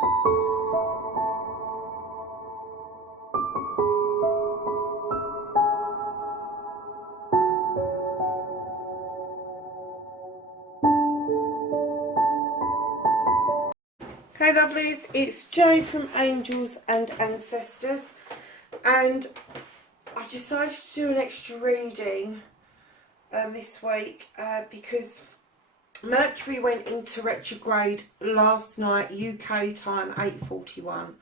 Hey lovelies, it's Jo from Angels and Ancestors, and I decided to do an extra reading this week because Mercury went into retrograde last night, UK time, 8:41,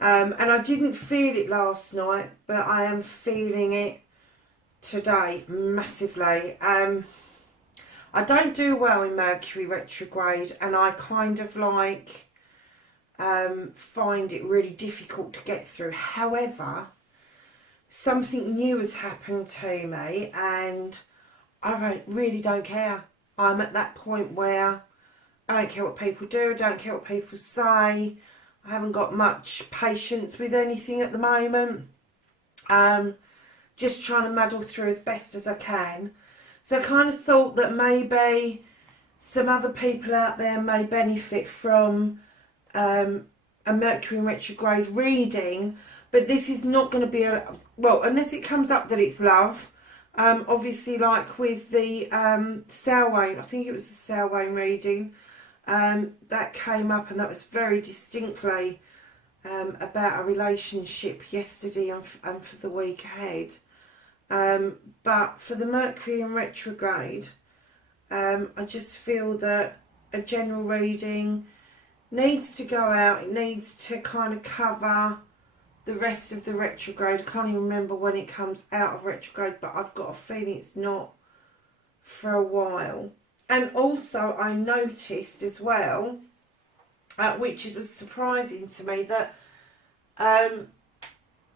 and I didn't feel it last night, but I am feeling it today massively. I don't do well in Mercury retrograde, and I kind of like find it really difficult to get through. However, something new has happened to me and I really don't care. I'm at that point where I don't care what people do, I don't care what people say. I haven't got much patience with anything at the moment. Just trying to muddle through as best as I can. So I kind of thought that maybe some other people out there may benefit from a Mercury retrograde reading, but this is not going to be well, unless it comes up that it's love. Obviously, like with the Samhain, I think it was the Samhain reading, that came up, and that was very distinctly about a relationship yesterday and for the week ahead. But for the Mercury in retrograde, I just feel that a general reading needs to go out. It needs to kind of cover the rest of the retrograde. I can't even remember when it comes out of retrograde, but I've got a feeling it's not for a while. And also I noticed as well, which was surprising to me, that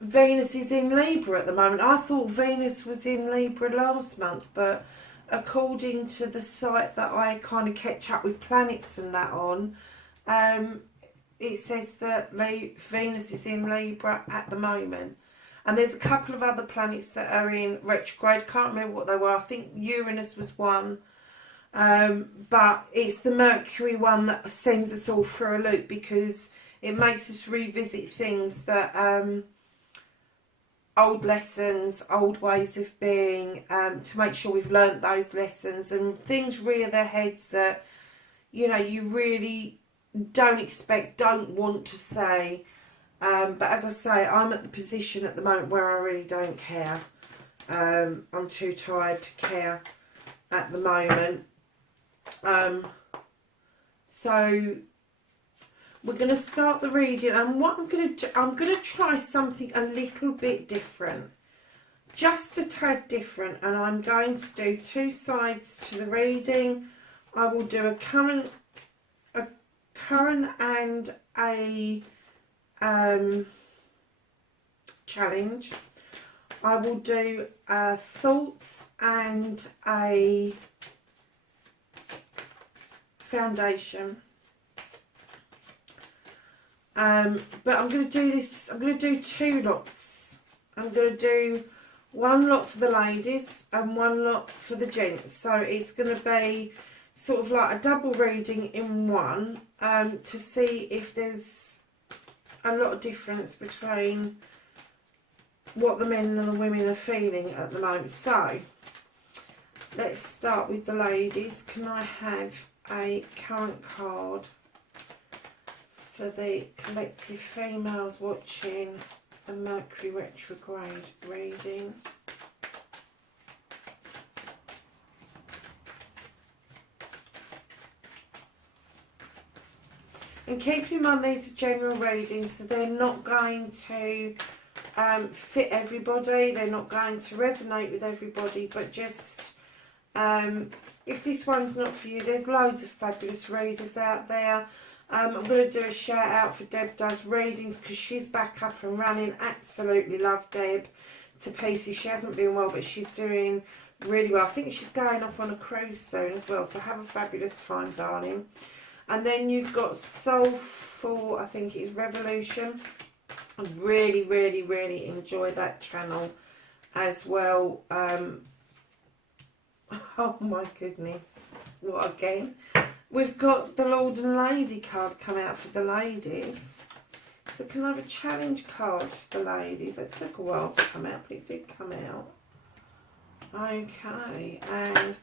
Venus is in Libra at the moment. I thought Venus was in Libra last month, but according to the site that I kind of catch up with planets and that on, it says that Venus is in Libra at the moment. And there's a couple of other planets that are in retrograde. Can't remember what they were. I think Uranus was one. But it's the Mercury one that sends us all for a loop, because it makes us revisit things that old lessons, old ways of being, to make sure we've learnt those lessons, and things rear their heads that, you know, you really don't expect, don't want to say. But as I say, I'm at the position at the moment where I really don't care. I'm too tired to care at the moment. So we're going to start the reading, and what I'm going to do, I'm going to try something a little bit different, just a tad different, and I'm going to do two sides to the reading. I will do a current and a challenge. I will do thoughts and a foundation. But I'm going to do this, I'm going to do two lots. I'm going to do one lot for the ladies and one lot for the gents. So it's going to be sort of like a double reading in one, to see if there's a lot of difference between what the men and the women are feeling at the moment. So let's start with the ladies. Can I have a current card for the collective females watching a Mercury retrograde reading? And keep in mind, these are general readings, so they're not going to fit everybody. They're not going to resonate with everybody, but just if this one's not for you, there's loads of fabulous readers out there. I'm going to do a shout out for Deb Does Readings, because she's back up and running. Absolutely love Deb to pieces. She hasn't been well, but she's doing really well. I think she's going off on a cruise soon as well, so have a fabulous time, darling. And then you've got Soulful, I think it's Revolution. I really, really, really enjoy that channel as well. Oh my goodness, what again? we've got the Lord and Lady card come out for the ladies. So can I have a challenge card for the ladies? It took a while to come out, but it did come out. Okay, and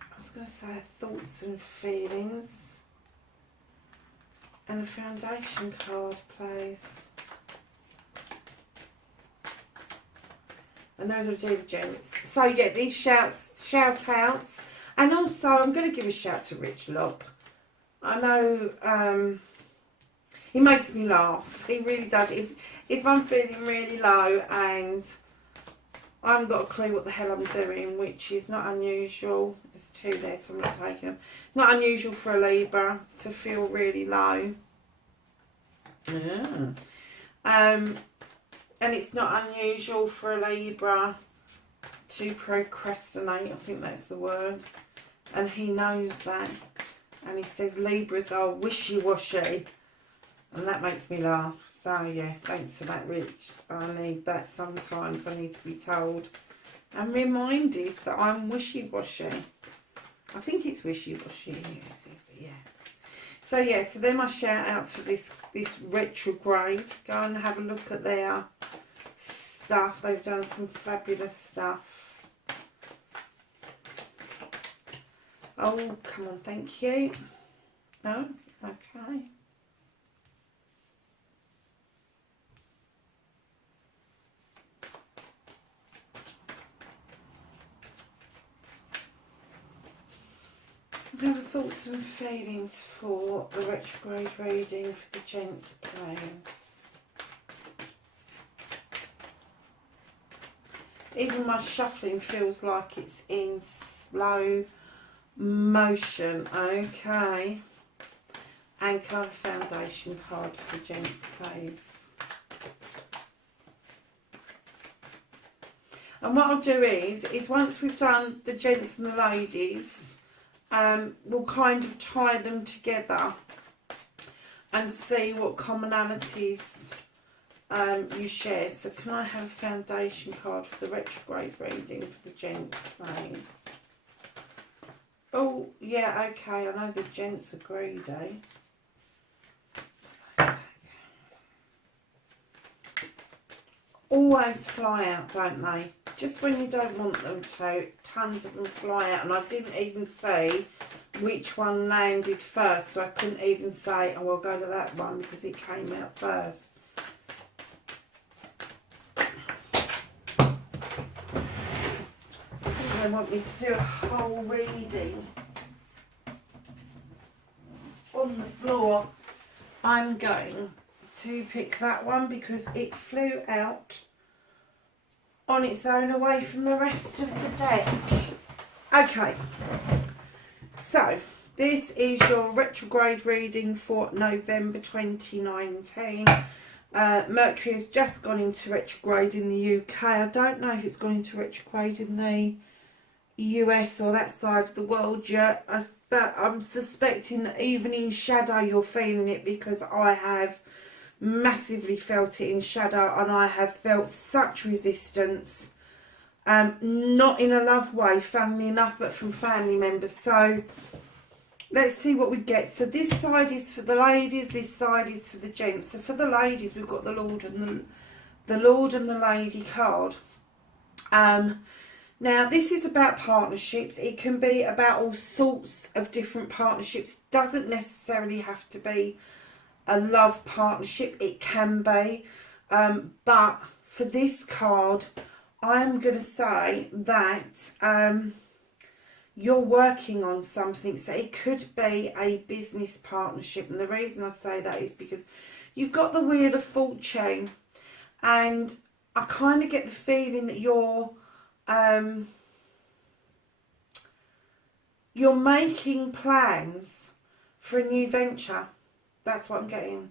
I was going to say thoughts and feelings. And a foundation card, please. And those are the gents. So yeah, these shout outs. And also I'm going to give a shout to Rich Lopp. I know he makes me laugh. He really does. If I'm feeling really low and I haven't got a clue what the hell I'm doing, which is not unusual. There's two there, so I'm not taking them. Not unusual for a Libra to feel really low. Yeah. And it's not unusual for a Libra to procrastinate. I think that's the word. And he knows that. And he says Libras are wishy-washy. And that makes me laugh. So yeah, thanks for that, Rich. I need that sometimes. I need to be told and reminded that I'm wishy-washy. I think it's wishy-washy. Yes, but yeah. So yeah, so they're my shout outs for this retrograde. Go and have a look at their stuff. They've done some fabulous stuff. Oh, come on, thank you. No? Okay. Have thoughts and feelings for the retrograde reading for the gents, please. Even my shuffling feels like it's in slow motion. Okay. And can I have a foundation card for the gents, please? And what I'll do is once we've done the gents and the ladies, we'll kind of tie them together and see what commonalities you share. So can I have a foundation card for the retrograde reading for the gents, please? Oh, yeah, okay, I know the gents are greedy. Always fly out, don't they? Just when you don't want them to, tons of them fly out. And I didn't even say which one landed first, so I couldn't even say, oh, I'll go to that one because it came out first. They want me to do a whole reading on the floor. I'm going to pick that one because it flew out on its own away from the rest of the deck. Okay, so this is your retrograde reading for November 2019. Mercury has just gone into retrograde in the UK. I don't know if it's gone into retrograde in the US or that side of the world yet, but I'm suspecting that even in shadow you're feeling it, because I have massively felt it in shadow, and I have felt such resistance, not in a love way, funnily enough, but from family members. So let's see what we get. So this side is for the ladies, this side is for the gents. So for the ladies, we've got the Lord and the Lady card. Now this is about partnerships. It can be about all sorts of different partnerships. It doesn't necessarily have to be a love partnership. It can be, but for this card I'm going to say that you're working on something. So it could be a business partnership, and the reason I say that is because you've got the Wheel of Fortune, and I kind of get the feeling that you're making plans for a new venture. That's what I'm getting.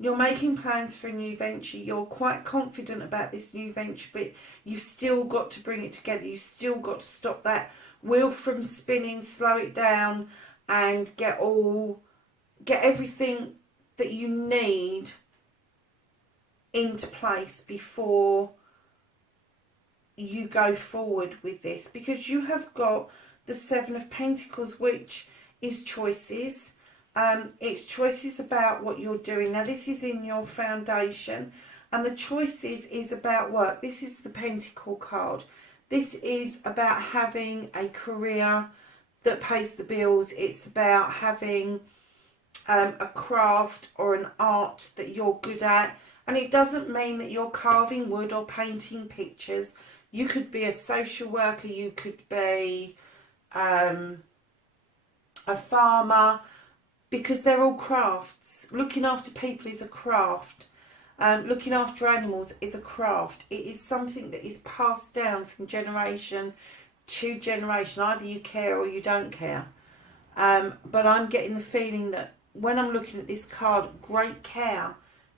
You're making plans for a new venture. You're quite confident about this new venture, but you've still got to bring it together. You've still got to stop that wheel from spinning, slow it down, and get everything that you need into place before you go forward with this, because you have got the Seven of Pentacles, which is choices. It's choices about what you're doing. Now, this is in your foundation, and the choices is about work. This is the Pentacle card. This is about having a career that pays the bills. It's about having a craft or an art that you're good at. And it doesn't mean that you're carving wood or painting pictures. You could be a social worker. You could be a farmer, because they're all crafts. Looking after people is a craft. Looking after animals is a craft. It is something that is passed down from generation to generation. Either you care or you don't care. But I'm getting the feeling that when I'm looking at this card, great care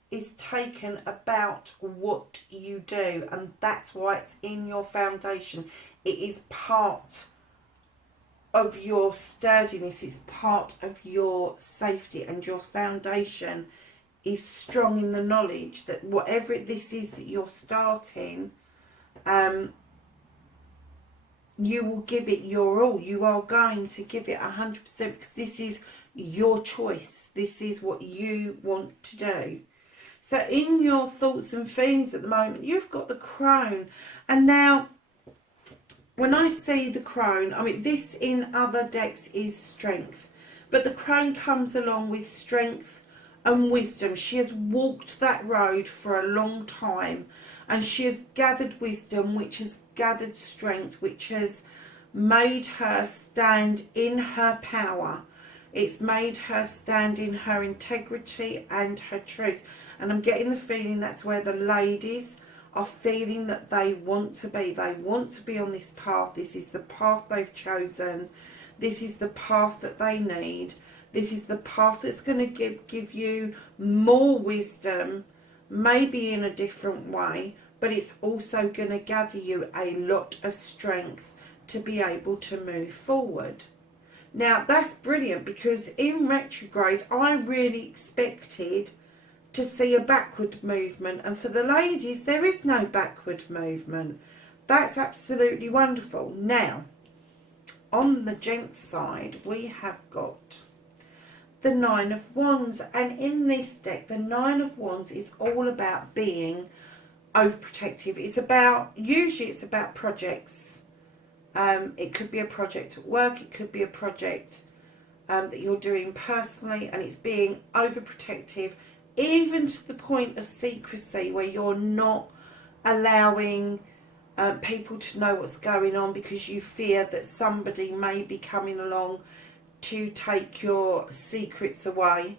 is taken about what you do. And that's why it's in your foundation. It is part of your sturdiness. It's part of your safety, and your foundation is strong in the knowledge that whatever this is that you're starting, you will give it your all. You are going to give it 100%, because this is your choice. This is what you want to do. So in your thoughts and feelings at the moment, you've got the Crone. And now, when I see the Crone, I mean, this in other decks is strength. But the Crone comes along with strength and wisdom. She has walked that road for a long time, and she has gathered wisdom, which has gathered strength, which has made her stand in her power. It's made her stand in her integrity and her truth. And I'm getting the feeling that's where the ladies are feeling that they want to be. They want to be on this path. This is the path they've chosen. This is the path that they need. This is the path that's going to give you more wisdom, maybe in a different way, but it's also going to gather you a lot of strength to be able to move forward. Now, that's brilliant, because in retrograde, I really expected to see a backward movement. And for the ladies, there is no backward movement. That's absolutely wonderful. Now, on the gents side, we have got the Nine of Wands. And in this deck, the Nine of Wands is all about being overprotective. It's about, usually it's about projects. It could be a project at work. It could be a project that you're doing personally. And it's being overprotective, even to the point of secrecy, where you're not allowing people to know what's going on, because you fear that somebody may be coming along to take your secrets away.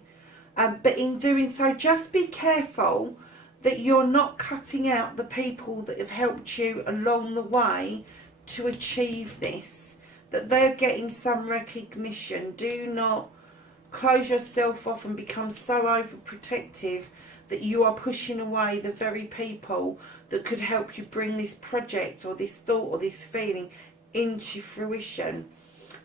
But in doing so, just be careful that you're not cutting out the people that have helped you along the way to achieve this, that they're getting some recognition. Do not close yourself off and become so overprotective that you are pushing away the very people that could help you bring this project or this thought or this feeling into fruition.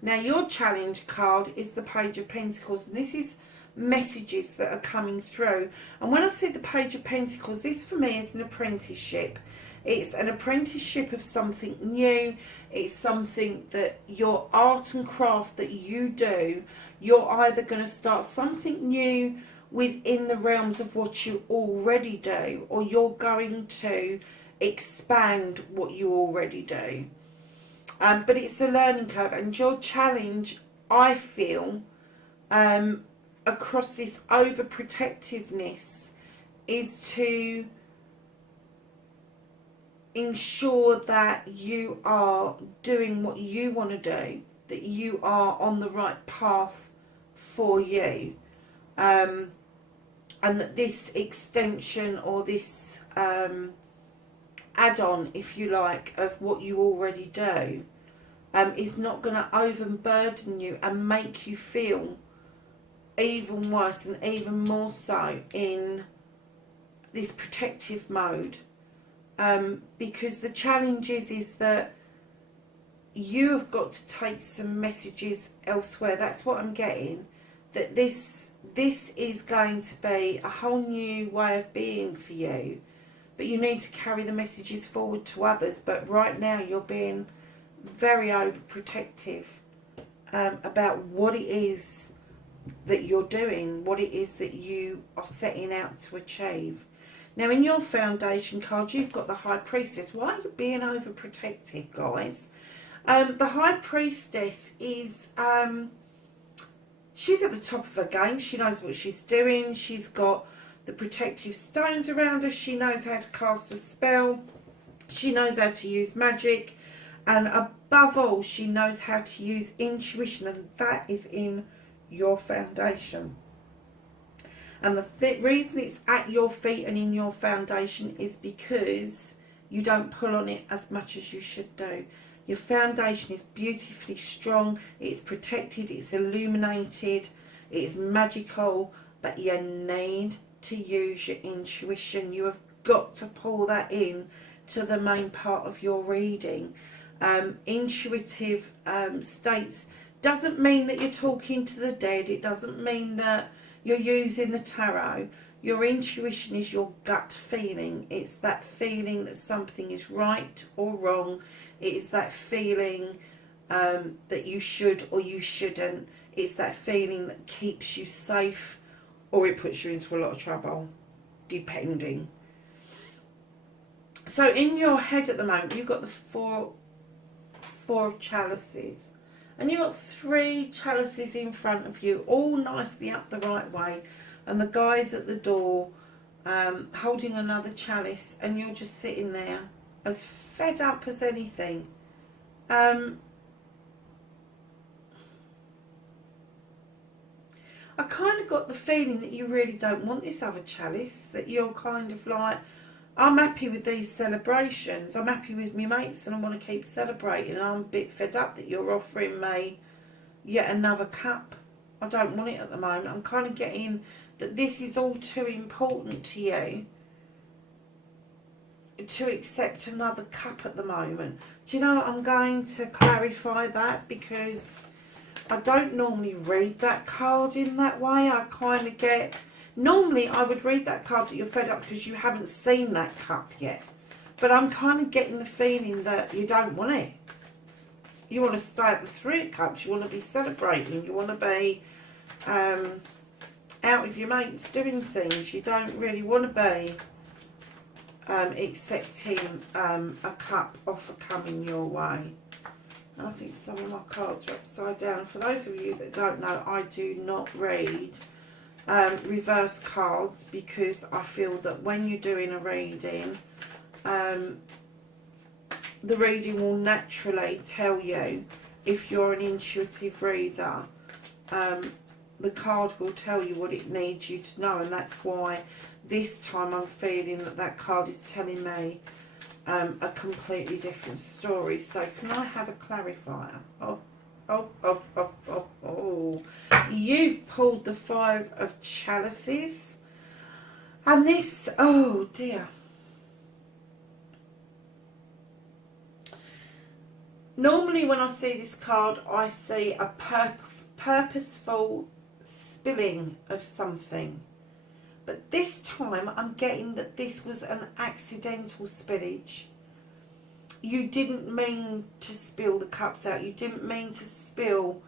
Now, your challenge card is the Page of Pentacles. This is messages that are coming through. And when I say the Page of Pentacles, this for me is an apprenticeship. It's an apprenticeship of something new. It's something that your art and craft that you do, you're either going to start something new within the realms of what you already do, or you're going to expand what you already do. But it's a learning curve, and your challenge, I feel, across this overprotectiveness is to ensure that you are doing what you want to do, that you are on the right path for you, and that this extension or this add-on, if you like, of what you already do is not going to overburden you and make you feel even worse and even more so in this protective mode. Because the challenge is that you have got to take some messages elsewhere. That's what I'm getting. That this is going to be a whole new way of being for you. But you need to carry the messages forward to others. But right now you're being very overprotective. about what it is that you're doing, what it is that you are setting out to achieve. Now, in your foundation card, you've got the High Priestess. Why are you being overprotective, guys? The High Priestess is, she's at the top of her game. She knows what she's doing. She's got the protective stones around her. She knows how to cast a spell. She knows how to use magic. And above all, she knows how to use intuition. And that is in your foundation. And the reason it's at your feet and in your foundation is because you don't pull on it as much as you should do. Your foundation is beautifully strong, it's protected, it's illuminated, it's magical, but you need to use your intuition. You have got to pull that in to the main part of your reading. Intuitive states doesn't mean that you're talking to the dead. It doesn't mean that you're using the tarot. Your intuition is your gut feeling. It's that feeling that something is right or wrong. It is that feeling that you should or you shouldn't. It's that feeling that keeps you safe or it puts you into a lot of trouble, depending. So in your head at the moment, you've got the four of chalices. And you've got 3 chalices in front of you, all nicely up the right way. And the guy's at the door holding another chalice. And you're just sitting there as fed up as anything. I kind of got the feeling that you really don't want this other chalice. That you're kind of like, I'm happy with these celebrations. I'm happy with my mates and I want to keep celebrating. And I'm a bit fed up that you're offering me yet another cup. I don't want it at the moment. I'm kind of getting that this is all too important to you to accept another cup at the moment. Do you know what? I'm going to clarify that because I don't normally read that card in that way. I kind of get... Normally, I would read that card that you're fed up because you haven't seen that cup yet. But I'm kind of getting the feeling that you don't want it. You want to stay at the 3 of Cups. You want to be celebrating. You want to be out with your mates doing things. You don't really want to be accepting a cup offer coming your way. And I think some of my cards are upside down. For those of you that don't know, I do not read reverse cards because I feel that when you're doing a reading, the reading will naturally tell you if you're an intuitive reader. The card will tell you what it needs you to know, and that's why this time I'm feeling that that card is telling me a completely different story. So can I have a clarifier? Oh. You've pulled the 5 of chalices. And this, oh dear. Normally when I see this card, I see a purposeful spilling of something. But this time I'm getting that this was an accidental spillage. You didn't mean to spill the cups out. You didn't mean to spill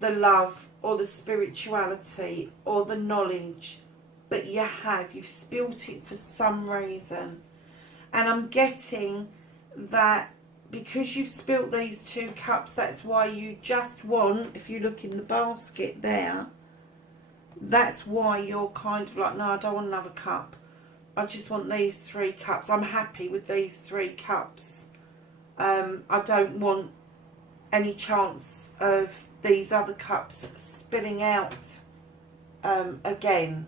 the love or the spirituality or the knowledge. But you have. You've spilt it for some reason. And I'm getting that because you've spilt these 2 cups, that's why you just want, if you look in the basket there, that's why you're kind of like, no, I don't want another cup. I just want these 3 cups. I'm happy with these 3 cups. I don't want any chance of these other cups spilling out again.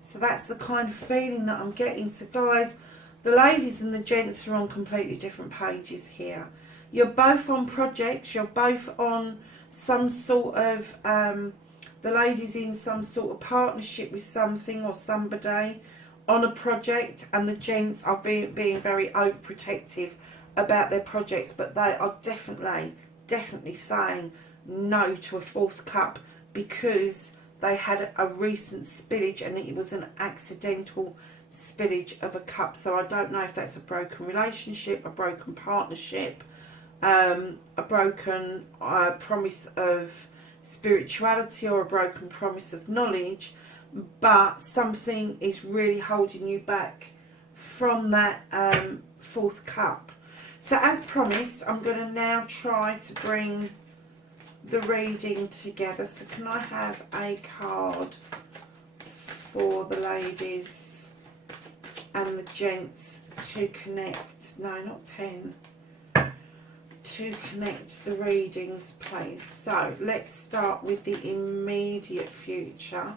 So that's the kind of feeling that I'm getting. So guys, the ladies and the gents are on completely different pages here. You're both on projects. You're both on some sort of, the ladies in some sort of partnership with something or somebody on a project, and the gents are being very overprotective about their projects, but they are definitely saying no to a 4th cup because they had a recent spillage and it was an accidental spillage of a cup. So I don't know if that's a broken relationship, a broken partnership, a broken promise of spirituality or a broken promise of knowledge, but something is really holding you back from that fourth cup. So as promised, I'm going to now try to bring the reading together. So can I have a card for the ladies and the gents to connect? No, not 10. To connect the readings, please. So let's start with the immediate future.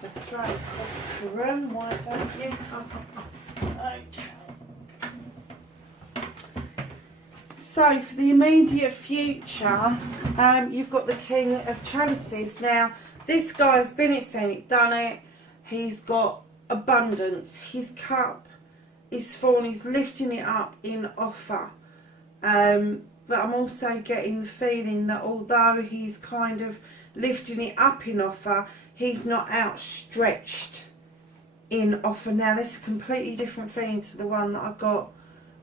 So throw it across the room, why don't you? Okay. So for the immediate future, you've got the King of Chalices. Now, this guy's been it, seen it, done it. He's got abundance. His cup is full and he's lifting it up in offer. But I'm also getting the feeling that although he's kind of lifting it up in offer, he's not outstretched in offer. Now, this is a completely different feeling to the one that I got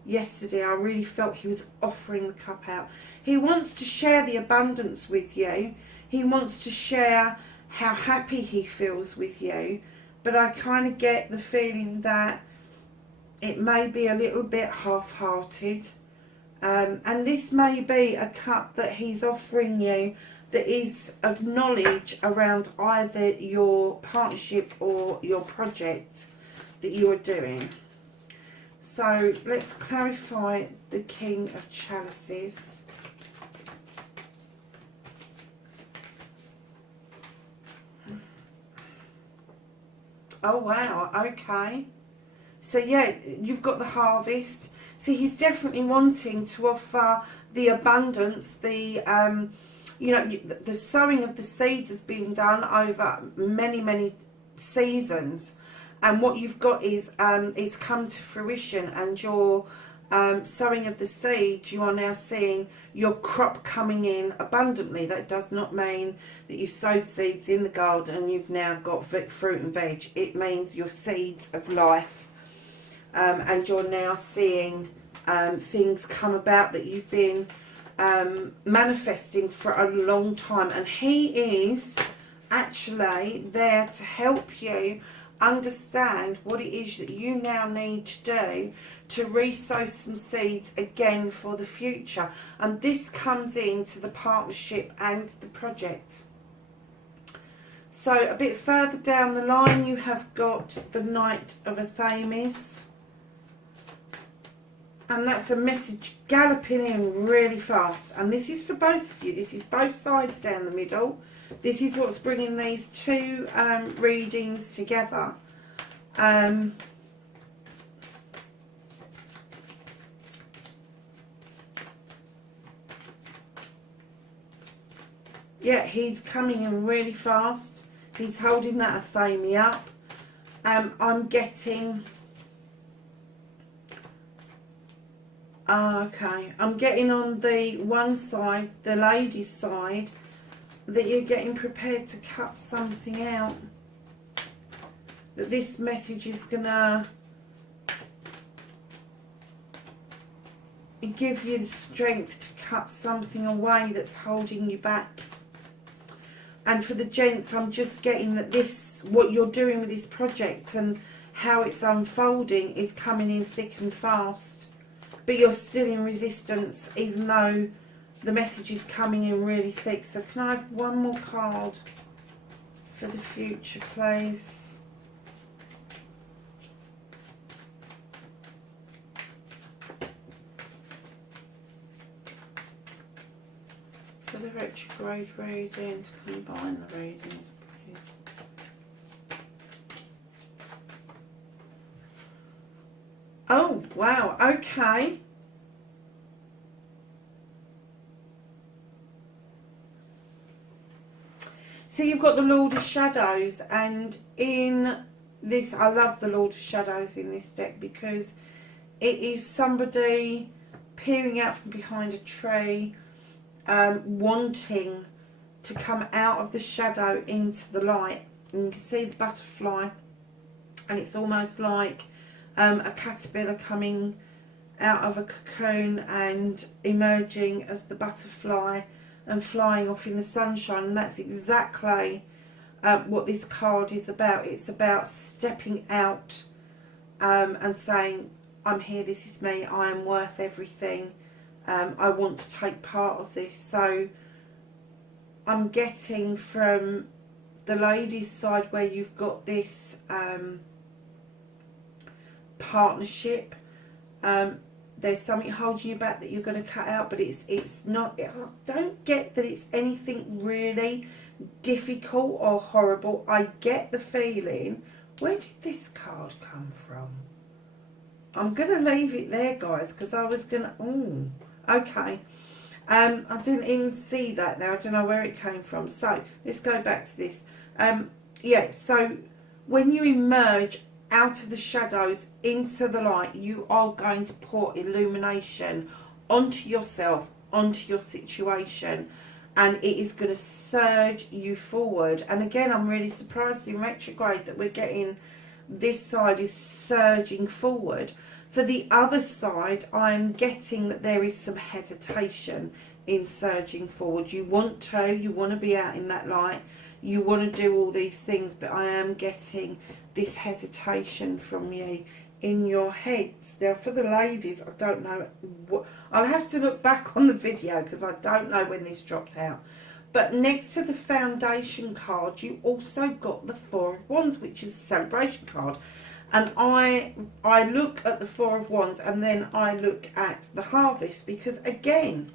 yesterday. I really felt he was offering the cup out. He wants to share the abundance with you. He wants to share how happy he feels with you. But I kind of get the feeling that it may be a little bit half-hearted. And this may be a cup that he's offering you that is of knowledge around either your partnership or your project that you are doing. So let's clarify the King of Chalices. Oh wow, okay. So yeah, you've got the harvest. See, he's definitely wanting to offer the abundance, the you know, the sowing of the seeds has been done over many seasons, and what you've got is it's come to fruition, and your sowing of the seeds, you are now seeing your crop coming in abundantly. That does not mean that you've sowed seeds in the garden and you've now got fruit and veg. It means your seeds of life, and you're now seeing things come about that you've been manifesting for a long time, and he is actually there to help you understand what it is that you now need to do to re-sow some seeds again for the future. And this comes into the partnership and the project. So a bit further down the line, you have got the Knight of Athames. And that's a message galloping in really fast. And this is for both of you. This is both sides down the middle. This is what's bringing these two readings together. Yeah, he's coming in really fast. He's holding that Athame up. I'm getting... okay, I'm getting on the one side, the lady's side, that you're getting prepared to cut something out. That this message is gonna give you the strength to cut something away that's holding you back. And for the gents, I'm just getting that this, what you're doing with this project and how it's unfolding, is coming in thick and fast. But you're still in resistance, even though the message is coming in really thick. So can I have one more card for the future, please? For the retrograde reading, to combine the readings, please. Wow, okay. So you've got the Lord of Shadows, and in this, I love the Lord of Shadows in this deck because it is somebody peering out from behind a tree, wanting to come out of the shadow into the light. And you can see the butterfly, and it's almost like a caterpillar coming out of a cocoon and emerging as the butterfly and flying off in the sunshine. And that's exactly what this card is about. It's about stepping out and saying, I'm here, this is me, I am worth everything, I want to take part of this. So I'm getting from the ladies' side where you've got this partnership, there's something holding you back that you're going to cut out, but it's not, I don't get that it's anything really difficult or horrible. I get the feeling, where did this card come from? I'm going to leave it there, guys, because I was going to, oh, okay. I didn't even see that there. I don't know where it came from. So let's go back to this. Yeah, so when you emerge out of the shadows into the light, you are going to pour illumination onto yourself, onto your situation, and it is going to surge you forward. And again, I'm really surprised in retrograde that we're getting this side is surging forward. For the other side, I'm getting that there is some hesitation in surging forward. You want to be out in that light, you want to do all these things, but I am getting this hesitation from you in your heads. Now for the ladies, I don't know what, I'll have to look back on the video because I don't know when this dropped out. But next to the foundation card, you also got the Four of Wands, which is a celebration card. And I look at the Four of Wands and then I look at the harvest, because again,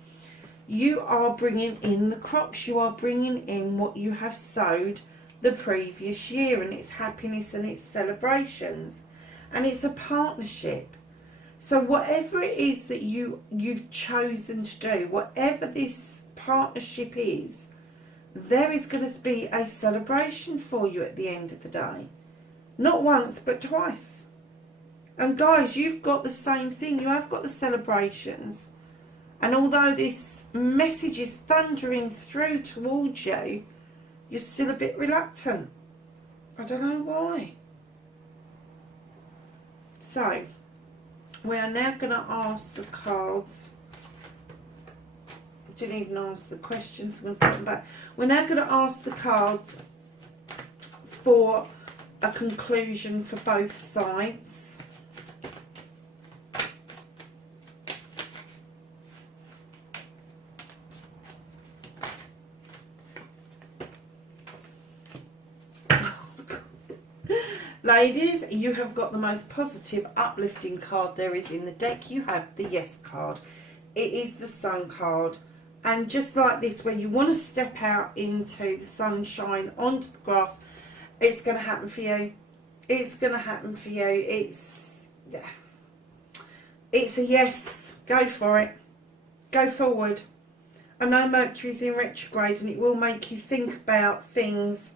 you are bringing in the crops, you are bringing in what you have sowed the previous year, and it's happiness and it's celebrations, and it's a partnership. So whatever it is that you've chosen to do, whatever this partnership is, there is going to be a celebration for you at the end of the day. Not once, but twice. And guys, you've got the same thing. You have got the celebrations. And although this message is thundering through towards you, you're still a bit reluctant. I don't know why. So, we are now going to ask the cards. I didn't even ask the questions, so I'm going to put them back. We're now going to ask the cards for a conclusion for both sides. Ladies, you have got the most positive, uplifting card there is in the deck. You have the Yes card. It is the Sun card. And just like this, when you want to step out into the sunshine, onto the grass, it's going to happen for you. It's going to happen for you. It's a yes. Go for it. Go forward. I know Mercury's in retrograde and it will make you think about things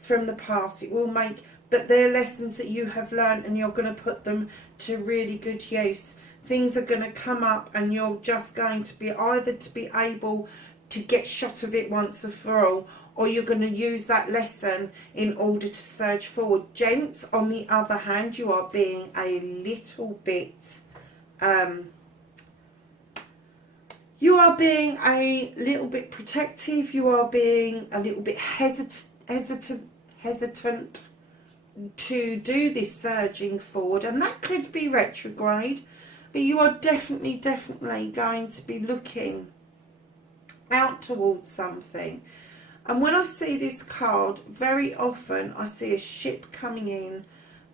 from the past. It will make... But they're lessons that you have learned and you're going to put them to really good use. Things are going to come up and you're just going to be either to be able to get shot of it once and for all, or you're going to use that lesson in order to surge forward. Gents, on the other hand, you are being a little bit... you are being a little bit protective. You are being a little bit hesitant to do this surging forward, and that could be retrograde, but you are definitely going to be looking out towards something. And when I see this card, very often I see a ship coming in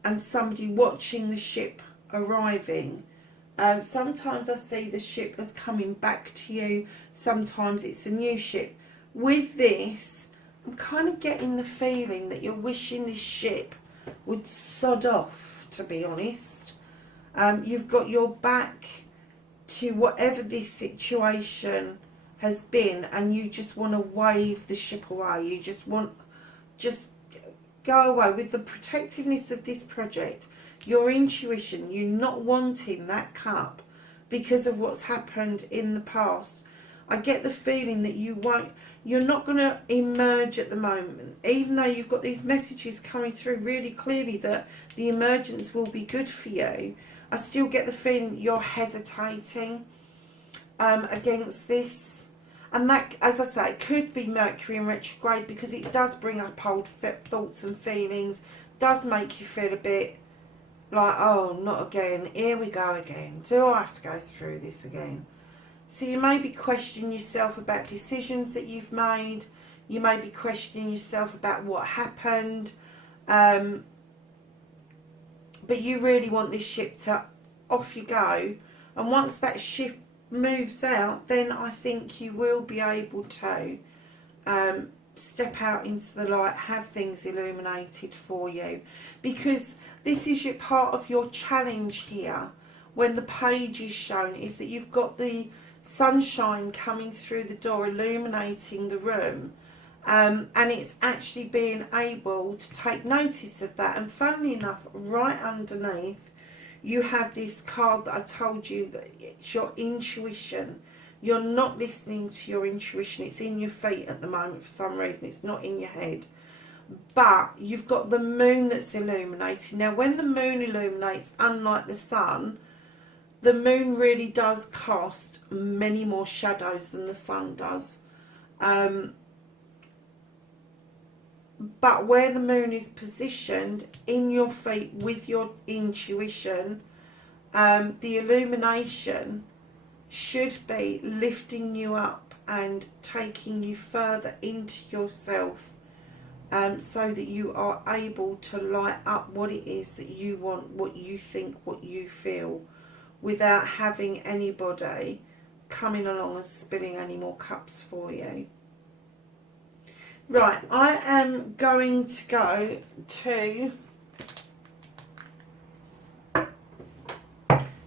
and somebody watching the ship arriving. Sometimes I see the ship as coming back to you, sometimes it's a new ship. With this, I'm kind of getting the feeling that you're wishing this ship would sod off, to be honest. You've got your back to whatever this situation has been, and you just want to wave the ship away. You just go away with the protectiveness of this project, your intuition. You're not wanting that cup because of what's happened in the past. I get the feeling that you're not going to emerge at the moment, even though you've got these messages coming through really clearly that the emergence will be good for you. I still get the feeling that you're hesitating against this. And that, as I say, could be Mercury in retrograde, because it does bring up old thoughts and feelings, does make you feel a bit like, oh, not again, here we go again. Do I have to go through this again? So you may be questioning yourself about decisions that you've made. You may be questioning yourself about what happened. But you really want this ship to off you go. And once that ship moves out, then I think you will be able to step out into the light, have things illuminated for you. Because this is your part of your challenge here. When the page is shown, is that you've got the sunshine coming through the door, illuminating the room, and it's actually being able to take notice of that. And funnily enough, right underneath you have this card that I told you that it's your intuition. You're not listening to your intuition. It's in your feet at the moment for some reason. It's not in your head. But you've got the moon that's illuminating. Now, when the moon illuminates, unlike the sun, the moon really does cast many more shadows than the sun does. But where the moon is positioned in your feet with your intuition, the illumination should be lifting you up and taking you further into yourself, so that you are able to light up what it is that you want, what you think, what you feel, without having anybody coming along and spilling any more cups for you. Right, I am going to go to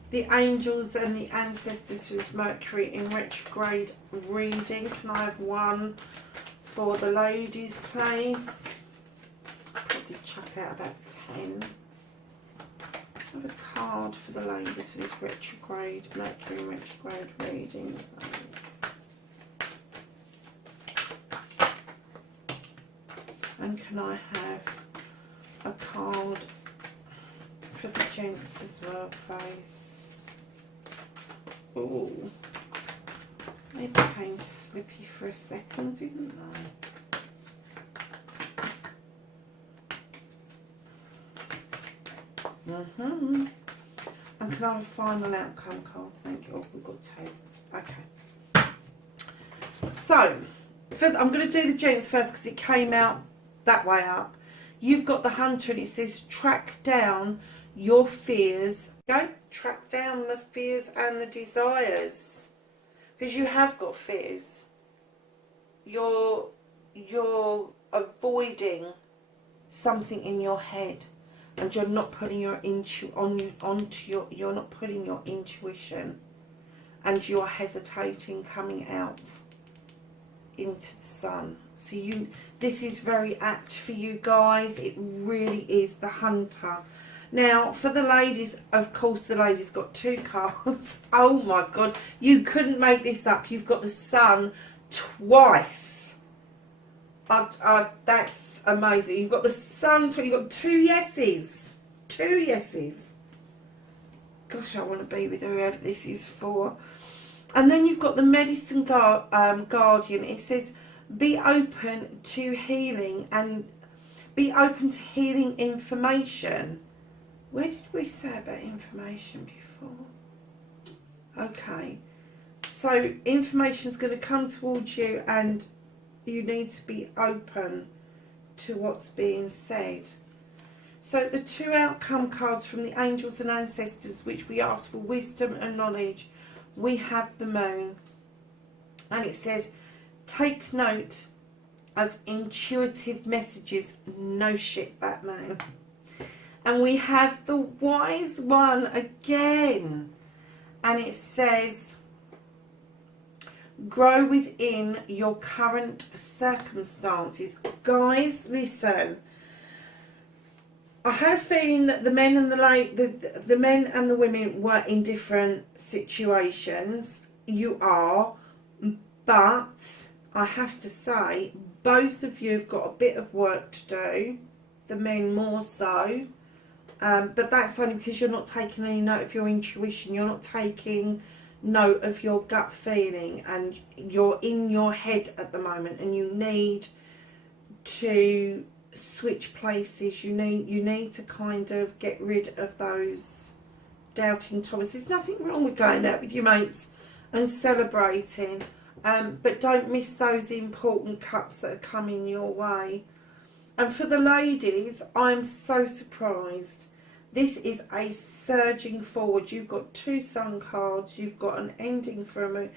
the angels and the ancestors for this Mercury in retrograde reading. Can I have one for the ladies, please? Probably chuck out about 10. Have a card for the ladies for this retrograde, Mercury in retrograde reading, please. And can I have a card for the gents as well, please? Oh, they became slippy for a second, didn't they? And can I have a final outcome card? Thank you. Oh, we've got two. Okay. So, I'm going to do the gents first because it came out that way up. You've got the hunter and it says track down your fears. Go track down the fears and the desires, because you have got fears. You're avoiding something in your head, and you're not putting your you're not putting your intuition, and you're hesitating coming out into the sun. So this is very apt for you guys. It really is the hunter. Now for the ladies, of course the ladies got two cards. Oh my god, you couldn't make this up. You've got the sun twice. That's amazing. You've got the sun, you've got two yeses. Two yeses. Gosh, I want to be with whoever this is for. And then you've got the medicine guardian. It says, be open to healing and be open to healing information. Where did we say about information before? Okay. So information is going to come towards you and you need to be open to what's being said. So the two outcome cards from the angels and ancestors, which we ask for wisdom and knowledge, we have the moon, and it says take note of intuitive messages. No shit, Batman. And we have the wise one again. And it says, grow within your current circumstances. Guys, listen. I had a feeling that the men and the men and the women were in different situations. You are, but I have to say, both of you have got a bit of work to do. The men more so, but that's only because you're not taking any note of your intuition. You're not taking note of your gut feeling, and you're in your head at the moment, and you need to switch places. You need to kind of get rid of those doubting Thomas. There's nothing wrong with going out with your mates and celebrating, but don't miss those important cups that are coming your way. And for the ladies, I'm so surprised. This is a surging forward. You've got 2 sun cards. You've got an ending for a moon.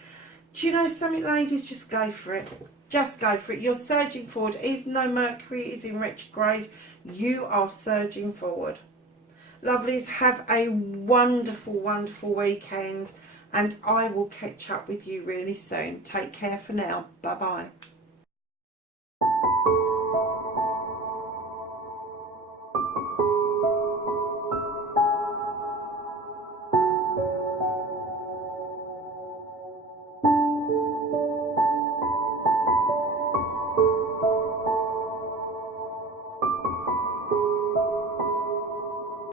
Do you know something, ladies? Just go for it. Just go for it. You're surging forward. Even though Mercury is in retrograde, you are surging forward. Lovelies, have a wonderful, wonderful weekend. And I will catch up with you really soon. Take care for now. Bye-bye.